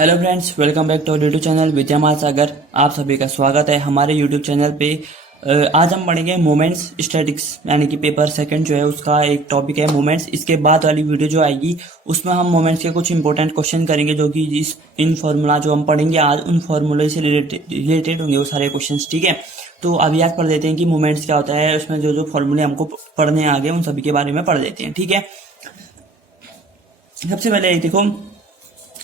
Hello friends, welcome back to YouTube channel Vidyamal Sagar. आप सभी का स्वागत है हमारे यूट्यूब चैनल पे। आज हम पढ़ेंगे मोमेंट्स स्टैटिक्स, यानी कि पेपर सेकंड जो है उसका एक टॉपिक है मोमेंट्स। इसके बाद वाली वीडियो जो आएगी उसमें हम मोमेंट्स के कुछ इंपॉर्टेंट क्वेश्चन करेंगे, जो कि इन फॉर्मूला जो हम पढ़ेंगे आज उन फॉर्मूले से रिलेटेड होंगे वो सारे क्वेश्चन। ठीक है, तो अभी आज पढ़ लेते हैं कि मोमेंट्स क्या होता है, उसमें जो जो फॉर्मूले हमको पढ़ने आ गए उन सभी के बारे में पढ़ लेते हैं। ठीक है, सबसे पहले देखो,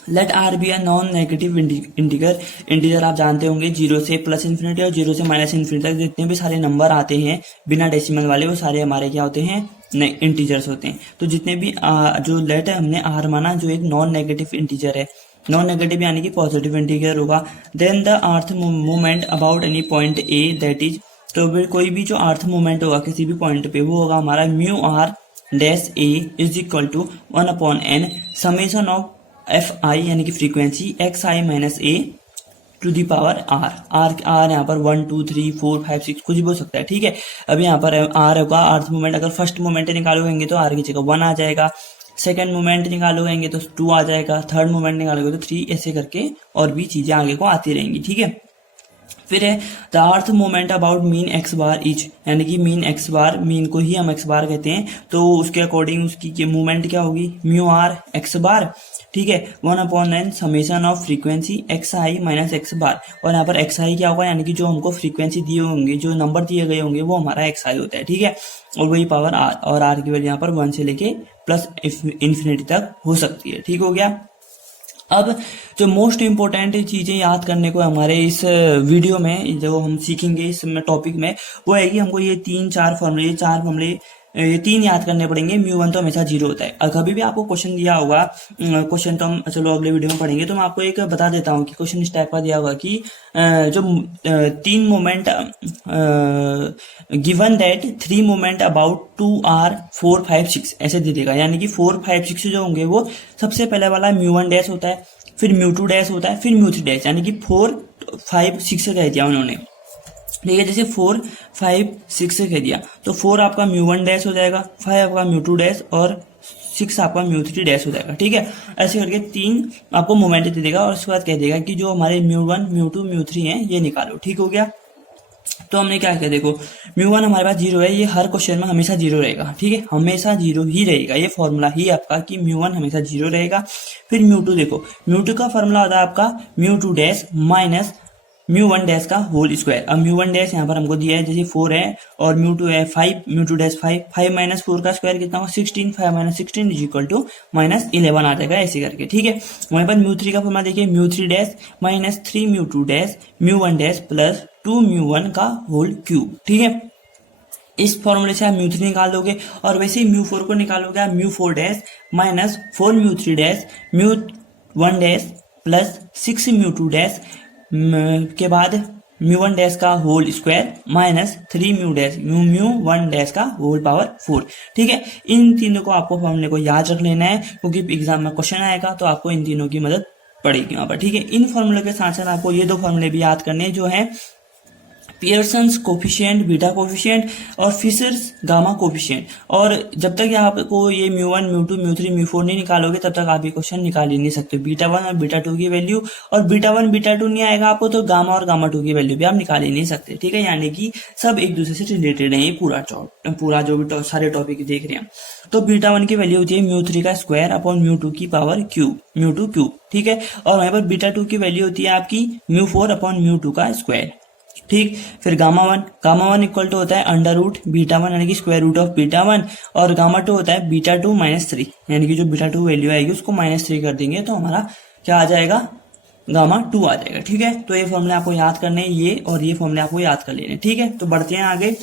let r be a non negative integer. Integer आप जानते होंगे, जीरो से प्लस इन्फिनिटी और जीरो से माइनस इन्फिनिटी तक जितने भी सारे नंबर आते हैं बिना डेसिमल वाले, वो सारे हमारे क्या होते हैं, इंटीजर्स होते हैं। तो जितने भी जो लेट है हमने आर माना, जो एक नॉन नेगेटिव इंटीजर है, नॉन नेगेटिव यानी कि पॉजिटिव इंटीजर होगा। Then the rth movement about any point a that is, तो फिर कोई भी जो अर्थ मूवमेंट होगा किसी भी पॉइंट पे, वो होगा हमारा mu r dash a is equal to 1/n summation of f i यानी कि frequency x i minus a to the power r. R यहाँ पर 1 2 3 4 5 6 कुछ भी हो सकता है। ठीक है, अब यहाँ पर आर होगा अर्थ मूवमेंट। अगर फर्स्ट मूवमेंट निकालोगे तो आर की जगह 1 आ जाएगा, सेकंड मूवमेंट निकालोगे तो 2 आ जाएगा, थर्ड मूवमेंट निकालोगे तो 3, ऐसे करके और भी चीजें आगे को आती रहेंगी। ठीक है, फिर है the rth movement about mean x bar etch, यानी कि मीन एक्स बार, मीन को ही हम एक्स बार कहते हैं, तो उसके अकॉर्डिंग उसकी मूवमेंट क्या होगी, म्यू आर एक्स बार। ठीक है, 1/n summation of frequency x i minus x bar. और यहाँ पर एक्स आई क्या होगा, यानी कि जो हमको फ्रीक्वेंसी दिए होंगे, जो नंबर दिए गए होंगे, वो हमारा एक्स आई होता है। ठीक है, और वही पावर आर, और आर की वैल्यू यहाँ पर 1 से लेके प्लस इन्फिनिटी तक हो सकती है। ठीक हो गया। अब जो मोस्ट इम्पोर्टेंट चीजें याद करने को हमारे इस वीडियो में जो हम सीखेंगे इस टॉपिक में, वो है कि हमको ये 3-4 फॉर्मूले ये 3 याद करने पड़ेंगे। म्यू 1 तो हमेशा 0 होता है। और कभी भी आपको क्वेश्चन दिया होगा, क्वेश्चन तो हम चलो अगले वीडियो में पढ़ेंगे, तो मैं आपको एक बता देता हूँ कि क्वेश्चन इस टाइप का दिया होगा कि जो 3 moment given that 3 moment about 2 R 4 5 6 ऐसे दे देगा। यानी कि 4 5 6 जो होंगे वो सबसे पहले वाला म्यू 1 डैश होता है, फिर म्यू 2 डैश होता है, फिर म्यू 3 डैश, यानी कि 4 5 6 कह दिया उन्होंने। ठीक है, जैसे 4 5 6 से कह दिया तो 4 आपका म्यू 1 डैश हो जाएगा, 5 आपका म्यू 2 डैश और 6 आपका म्यू 3 डैश हो जाएगा। ठीक है, ऐसे करके 3 आपको मोमेंट दे देगा और उसके बाद कह देगा कि जो हमारे म्यू 1 म्यू 2 म्यू 3 है ये निकालो। ठीक हो गया। तो हमने क्या किया, देखो म्यू 1 हमारे पास 0 है, ये हर क्वेश्चन में हमेशा 0 रहेगा। ठीक है, हमेशा 0 ही रहेगा, ये फॉर्मूला ही आपका कि म्यू 1 हमेशा 0 रहेगा। फिर म्यू 2, देखो म्यू 2 का फॉर्मूला होता है आपका mu 2 dash minus mu 1 dash का होल स्क्वायर। अब म्यू 1 डैश यहाँ पर हमको दिया है, जैसे 4 है और म्यू 2 है 5, म्यू 2 डैश 5, 5 माइनस 4 का स्क्वायर कितना होगा 16, 5 minus 16 is equal to minus 11 आ जाएगा, ऐसे करके। ठीक है, वहीं पर म्यू 3 का फॉर्मूला देखिए, mu 3 dash minus 3 mu 2 dash mu 1 dash plus 2 mu 1 का होल क्यूब। ठीक है, इस फॉर्मूले से आप म्यू 3 निकाल दोगे, और वैसे ही म्यू 4 को निकालोगे आप mu 4 dash minus 4 mu 3 dash mu 1 dash plus 6 mu 2 dash के बाद म्यू 1 डैश का whole square minus 3 mu 1 dash का होल पावर 4। ठीक है, इन तीनों को आपको फॉर्मूले को याद रख लेना है, क्योंकि एग्जाम में क्वेश्चन आएगा तो आपको इन तीनों की मदद पड़ेगी वहां पर। ठीक है, इन फॉर्मूले के साथ साथ आपको ये 2 फॉर्मूले भी याद करने जो है, पियर्सन्स कोफिशिएंट बीटा कोफिशिएंट और फिशर्स गामा कोफिशिएंट। और जब तक आपको ये म्यू 1 म्यू 2 म्यू 3 म्यू 4 नहीं निकालोगे तब तक आप ये क्वेश्चन निकाल ही नहीं सकते। बीटा 1 और बीटा 2 की वैल्यू, और बीटा 1 बीटा 2 नहीं आएगा आपको तो गामा और गामा 2 की वैल्यू भी आप निकाल ही नहीं सकते। ठीक है, यानी कि सब एक दूसरे से रिलेटेड है ये पूरा जो भी सारे टॉपिक देख रहे हैं। तो बीटा 1 की वैल्यू होती है म्यू 3 का स्क्वायर अपॉन म्यू 2 की पावर क्यूब, म्यू 2 क्यूब। ठीक है, और वहीं पर बीटा 2 की वैल्यू होती है आपकी म्यू 4 अपॉन म्यू 2 का स्क्वायर। ठीक, फिर गामा 1 इक्वल टू होता है अंडर रूट बीटा 1 यानी कि स्क्वायर रूट ऑफ बीटा 1, और गामा 2 होता है बीटा 2 माइनस 3, यानी कि जो बीटा 2 वैल्यू आएगी उसको माइनस 3 कर देंगे तो हमारा क्या आ जाएगा, गामा 2 आ जाएगा। ठीक है, तो ये फॉर्मूले आपको याद करने हैं, ये और ये फॉर्मूले आपको याद कर लेने। ठीक है, तो बढ़ते हैं आगे।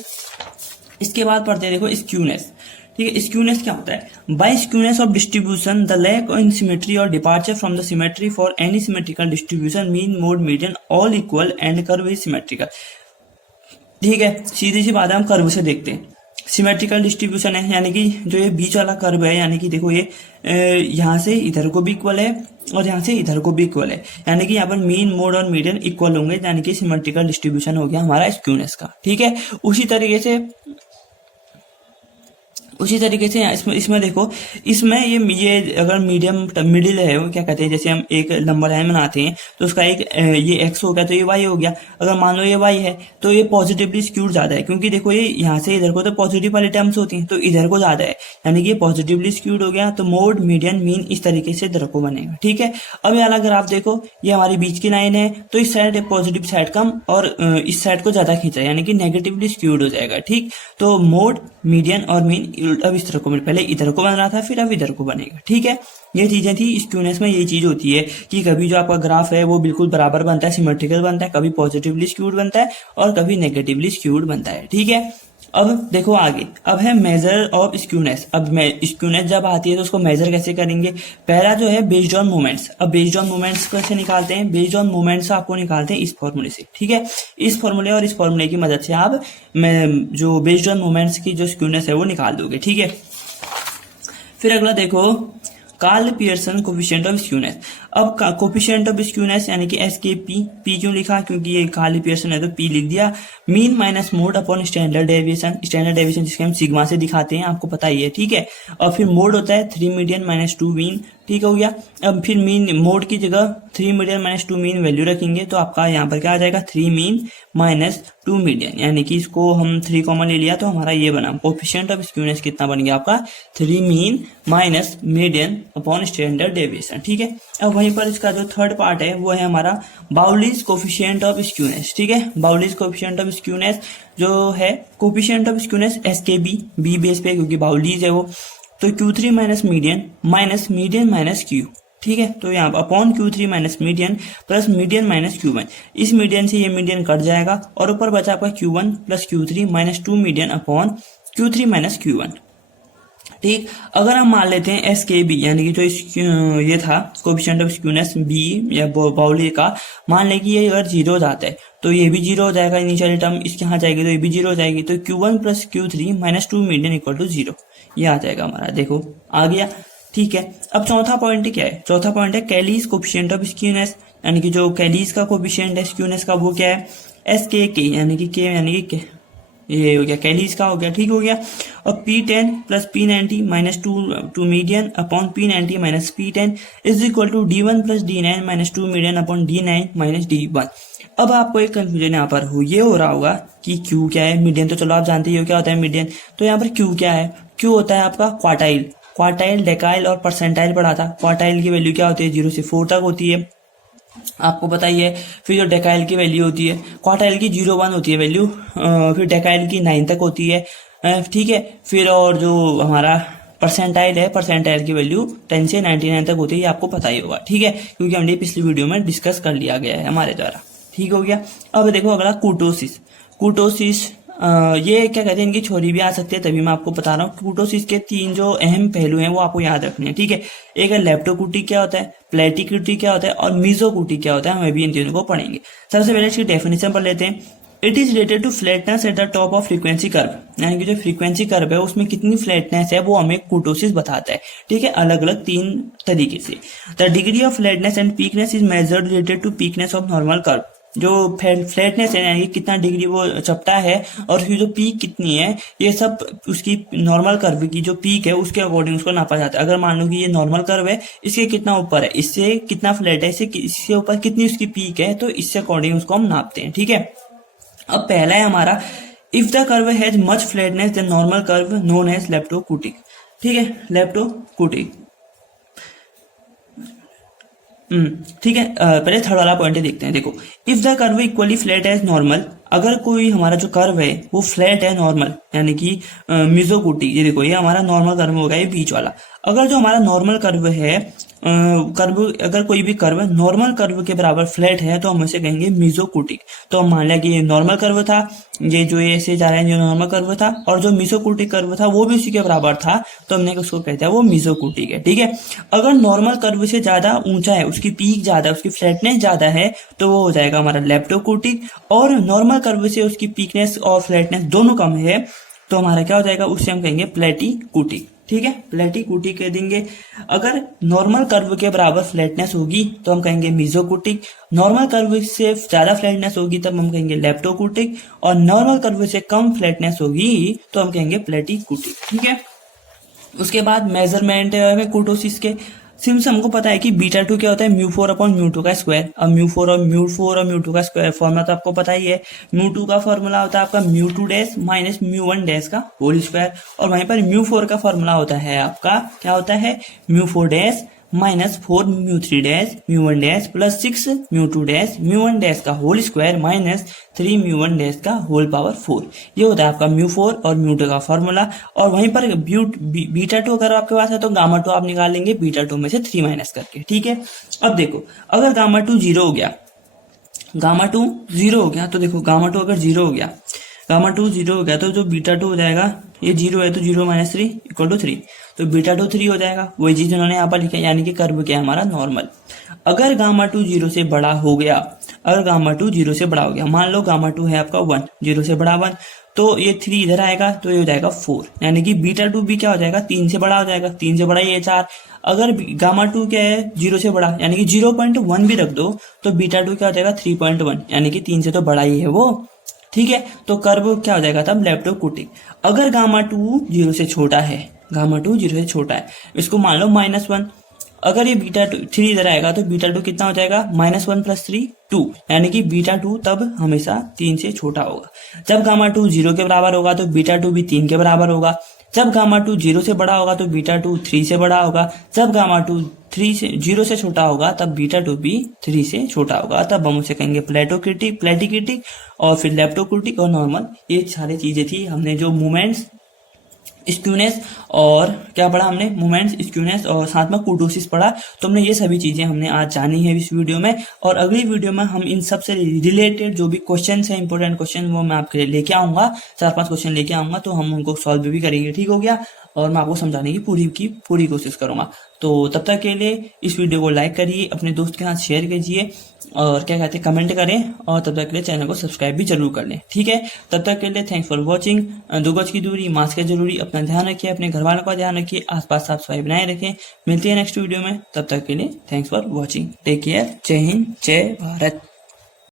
इसके बाद पढ़ते हैं, देखो स्क्यूनेस। ठीक है, स्क्यूनेस क्या होता है, by skewness of distribution the lack in symmetry और departure from the symmetry for any symmetrical distribution mean mode median all equal and curve is symmetrical. ठीक है, सीधी सी बात है, हम कर्व से देखते हैं। सिमेट्रिकल डिस्ट्रीब्यूशन है, यानी कि जो ये बीच वाला कर्व है, यानी कि देखो ये यहाँ से इधर को भी इक्वल है और यहाँ से इधर को भी इक्वल है, यानी कि यहाँ पर मीन मोड और मीडियन इक्वल होंगे, यानी कि सिमेट्रिकल डिस्ट्रीब्यूशन हो गया हमारा स्क्यूनेस का। ठीक है, उसी तरीके से उसी तरीके से इसमें इसमें देखो, इसमें ये अगर मीडियम मिडिल है, वो क्या कहते हैं, जैसे हम एक नंबर लाइन बनाते हैं तो उसका एक ये एक्स हो गया तो ये वाई हो गया। अगर मान लो ये वाई है तो ये पॉजिटिवली स्क्यूड ज्यादा है, क्योंकि देखो ये यहाँ से इधर को तो पॉजिटिव वाली टर्म्स होती हैं तो इधर को ज्यादा है, यानी कि ये पॉजिटिवली स्क्यूड हो गया। तो मोड, मीडियन, मीन इस तरीके से इधर को बनेगा। ठीक है, अब यार अगर आप देखो ये हमारी बीच की लाइन है तो इस साइड पॉजिटिव साइड कम और इस साइड को ज्यादा खींचा, यानी कि नेगेटिवली स्क्यूड हो जाएगा। ठीक, तो मोड, मीडियन और मीन अब इस तरह को, पहले इधर को बन रहा था फिर अब इधर को बनेगा। ठीक है, ये चीजें थी। स्क्यूनेस में ये चीज होती है कि कभी जो आपका ग्राफ है वो बिल्कुल बराबर बनता है, सिमेट्रिकल बनता है, कभी पॉजिटिवली स्क्यूड बनता है और कभी नेगेटिवली स्क्यूड बनता है। ठीक है, अब देखो आगे, अब है मेजर ऑफ स्क्यूनेस। अब स्क्यूनेस जब आती है तो उसको मेजर कैसे करेंगे? पहला जो है बेस्ड ऑन मोमेंट्स। अब बेस्ड ऑन मोमेंट्स कैसे निकालते हैं? बेस्ड ऑन मोमेंट्स आपको निकालते हैं इस फॉर्मूले से। ठीक है, इस फॉर्मूले और इस फॉर्मूले की मदद से आप जो बेस्ड ऑन मोमेंट्स की जो स्क्यूनेस है वो निकाल दोगे। ठीक है, फिर अगला देखो Karl Pearson coefficient of skewness. अब कोफिशिएंट ऑफ स्क्यूनेस यानी कि एस के पी क्यों लिखा? क्योंकि ये कार्ल पियर्सन है तो पी लिख दिया। Mean minus mode upon standard deviation, standard deviation जिसके हम सिग्मा से दिखाते हैं, आपको पता ही है। ठीक है, और फिर मोड होता है 3 मीडियन माइनस 2 मीन। ठीक हो गया। अब फिर मीन, मोड की जगह 3 मीडियन माइनस 2 मीन वैल्यू रखेंगे तो आपका यहाँ पर क्या आ जाएगा? 3 मीन माइनस 2 मीडियन, यानी कि इसको हम 3 कॉमन ले लिया तो हमारा ये बना। कोफिशिएंट ऑफ स्क्यूनेस कितना बन गया आपका? 3 mean minus median upon standard deviation. ठीक है, अब वहीं पर इसका जो थर्ड पार्ट है वो है हमारा बाउलीज कोफिशिएंट ऑफ स्क्यूनेस। ठीक है, बाउलीज कोफिशिएंट ऑफ स्क्यूनेस जो है, कोफिशिएंट ऑफ स्क्यूनेस एस के बी बेस पे, क्योंकि बाउलीज है वो, तो Q3 minus median minus Q। ठीक है, तो यहाँ upon Q3 minus median plus median minus Q1। इस मीडियन से ये मीडियन कट जाएगा और ऊपर बचा आपका Q1 plus Q3 minus 2 median upon Q3 minus Q1। ठीक, अगर हम मान लेते हैं एस के बी, यानी कि जो ये था कोफिशिएंट ऑफ स्क्यूनेस बी या बाउली का, मान लें कि ये अगर 0 जाता है तो ये भी 0 हो जाएगा, इनिशियल टर्म इसके यहाँ जाएगी तो ये भी 0 हो जाएगी। तो Q1 plus Q3 minus 2 median equal to 0, ये आ जाएगा हमारा। देखो आ गया। ठीक है, अब चौथा पॉइंट क्या है? चौथा पॉइंट है कैलीज कोफिशिएंट ऑफ स्क्यूनेस, यानी कि जो कैलीज का कोफिशिएंट है स्क्यूनेस का वो क्या है? एस के, यानी कि ये हो गया कैलीज का हो गया। ठीक हो गया। और P10 plus P90 minus 2 median upon P90 minus P10 is equal to D1 plus D9 minus 2 median upon D9 minus D1। अब आपको एक कंफ्यूजन यहाँ पर ये हो रहा होगा कि Q क्या है? मीडियन तो चलो आप जानते ही हो क्या होता है मीडियन। तो यहाँ पर Q क्या है? Q होता है आपका क्वार्टाइल, डेकाइल और परसेंटाइल पढ़ा था। क्वार्टाइल की वैल्यू क्या होती है? 0 से 4 तक होती है, आपको पता ही है। फिर जो डेकाइल की वैल्यू होती है, क्वार्टाइल की 0-1 होती है वैल्यू, फिर डेकाइल की 9 तक होती है। ठीक है, फिर और जो हमारा परसेंटाइल है, परसेंटाइल की वैल्यू 10 से 99 तक होती है, आपको पता ही होगा। ठीक है, क्योंकि हमने पिछली वीडियो में डिस्कस कर लिया गया है हमारे द्वारा। ठीक हो गया। अब देखो अगला कुटोसिस। ये क्या कहते हैं, इनकी छोरी भी आ सकती है, तभी मैं आपको बता रहा हूँ। कुटोसिस के 3 जो अहम पहलू हैं वो आपको याद रखने हैं। ठीक है, एक है लेप्टोकुटी क्या होता है, प्लेटिकुटी क्या होता है और मीजोकुटी क्या होता है, हम अभी इन तीनों को पढ़ेंगे। सबसे पहले इसकी डेफिनेशन पढ़ लेते हैं। It is related to flatness at the top of frequency curve, यानी कि जो फ्रीक्वेंसी कर्व है उसमें कितनी फ्लैटनेस है वो हमें कुटोसिस बताता है। ठीक है, अलग अलग 3 तरीके से। The degree of flatness and peakedness is measured related to peakedness of normal curve. जो फ्लैटनेस है यानी कि कितना डिग्री वो चपटा है और उसकी जो पीक कितनी है, ये सब उसकी नॉर्मल कर्व की जो पीक है उसके अकॉर्डिंग उसको नापा जाता है। अगर मान लो कि ये नॉर्मल कर्व है, इसके कितना ऊपर है, इससे कितना फ्लैट है, इससे ऊपर कितनी उसकी पीक है, तो इससे अकॉर्डिंग उसको हम नापते हैं। ठीक है, अब पहला है हमारा, if the curve has much flatness than normal curve known as leptokurtic. ठीक है, लेप्टोकुटिक। ठीक है, पहले थर्ड वाला पॉइंट देखते हैं। देखो, if the curve equally flat as normal, अगर कोई हमारा जो कर्व है वो फ्लैट है नॉर्मल, यानी कि मीजोकुटी, ये देखो ये हमारा नॉर्मल कर्व होगा, ये बीच वाला। अगर जो हमारा नॉर्मल कर्व है, अगर कोई भी कर्व नॉर्मल कर्व के बराबर फ्लैट है तो हम इसे कहेंगे मीजोकुटिक। तो हम मान लिया कि ये नॉर्मल कर्व था, ये जो ऐसे जा रहा है ये नॉर्मल कर्व था, और जो मीजोकुटिक कर्व था वो भी उसी के बराबर था, तो हमने उसको कहते हैं वो मीजोकुटिक है। ठीक है, अगर नॉर्मल कर्व से ज्यादा ऊंचा है, उसकी पीक ज्यादा है, उसकी फ्लैटनेस ज्यादा है, तो वो हो जाएगा हमारा लेप्टोकुटिक। और नॉर्मल कर्व से उसकी पीकनेस और फ्लैटनेस दोनों कम है, तो हमारा क्या हो जाएगा, उससे हम कहेंगे प्लेटिकुटिक। ठीक है, प्लेटिकुटिक कह देंगे। अगर नॉर्मल कर्व के बराबर फ्लैटनेस होगी तो हम कहेंगे मीजोकुटिक, नॉर्मल कर्व से ज्यादा फ्लैटनेस होगी तब हम कहेंगे लेप्टोकुटिक, और नॉर्मल कर्व से कम फ्लैटनेस होगी तो हम कहेंगे प्लेटिकुटिक। ठीक है, उसके बाद मेजरमेंट है कुर्टोसिस के। सिंस हमको पता है कि बीटा टू क्या होता है, mu four upon mu two का स्क्वायर। अब म्यू फोर और म्यू टू का स्क्वायर फॉर्मूला तो आपको पता ही है। म्यू टू का फॉर्मूला होता है आपका mu two dash minus mu one dash का होल स्क्वायर, और वहीं पर म्यू फोर का फॉर्मूला होता है आपका क्या होता है, mu four dash minus four mu three dash mu one dash plus six mu two dash mu one dash का whole square minus three mu one dash का होल पावर फोर। ये होता है आपका म्यू फोर और mu two का formula. और वहीं पर बीटा टू अगर आपके पास है तो गामा टू आप निकाल लेंगे बीटा टू में से थ्री माइनस करके, ठीक है। अब देखो अगर गामा टू जीरो हो गया, गामा टू जीरो हो गया तो देखो गामा टू अगर जीरो हो गया, गामा टू जीरो हो गया तो जो बीटा टू हो जाएगा, ये जीरो है तो zero minus three equal to three, तो बीटा टू थ्री हो जाएगा। वही चीज उन्होंने यहाँ पर लिखा है, यानी कि कर्व क्या है हमारा नॉर्मल। अगर गामा टू जीरो से बड़ा हो गया, अगर गामा टू जीरो से बड़ा हो गया, मान लो गामा टू है आपका वन, जीरो से बड़ा वन, तो ये थ्री इधर आएगा तो ये हो जाएगा फोर, यानी कि बीटा टू भी क्या हो जाएगा, तीन से बड़ा हो जाएगा, तीन से बड़ा ये चार। अगर गामा टू क्या है जीरो से बड़ा, यानी कि 0.1 भी रख दो तो बीटा टू क्या हो जाएगा 3.1, यानी कि तीन से तो बड़ा ही है वो, ठीक है। तो कर्व क्या हो जाएगा तब लेप्टोकुटिक। अगर गामा टू जीरो से छोटा है, गामा टू जीरो से छोटा है, इसको मान लो माइनस वन, अगर ये बीटा टू थ्री इधर आएगा तो बीटा टू कितना हो जाएगा, minus one plus three two, यानी कि बीटा टू तब हमेशा तीन से छोटा होगा। जब गामा टू जीरो के बराबर होगा तो बीटा टू भी तीन के बराबर होगा। जब गामा टू जीरो से बड़ा होगा तो बीटा टू थ्री से बड़ा होगा। जब गामा टू थ्री से जीरो से छोटा होगा तब बीटा टू भी थ्री से छोटा होगा। तब हम उसे कहेंगे प्लेटोक्रिटिक, प्लेटिक्रिटिक और फिर लेप्टोक्रिटिक और नॉर्मल। ये सारी चीजें थी, हमने जो मूवमेंट्स, स्क्यूनेस और क्या पढ़ा हमने, मोमेंट्स, स्क्यूनेस और साथ में कुर्टोसिस पढ़ा। तो हमने ये सभी चीजें हमने आज जानी है इस वीडियो में, और अगली वीडियो में हम इन सब से रिलेटेड जो भी क्वेश्चन है, इंपॉर्टेंट क्वेश्चन, वो मैं आपके लिए लेके आऊंगा, 4-5 क्वेश्चन लेके आऊंगा, तो हम उनको सॉल्व भी करेंगे, ठीक हो गया। और मैं आपको समझाने की पूरी कोशिश करूंगा। तो तब तक के लिए इस वीडियो को लाइक करिए, अपने दोस्त के साथ शेयर कीजिए, और क्या कहते हैं कमेंट करें, और तब तक के लिए चैनल को सब्सक्राइब भी जरूर कर लें, ठीक है। तब तक के लिए थैंक्स फॉर वॉचिंग। 2 गज की दूरी, मास्क है जरूरी, अपना ध्यान रखिए, अपने घर वालों का ध्यान रखिए, आसपास साफ सफाई बनाए रखें। मिलते हैं नेक्स्ट वीडियो में, तब तक के लिए thanks for watching, take care, जय हिंद, जय भारत।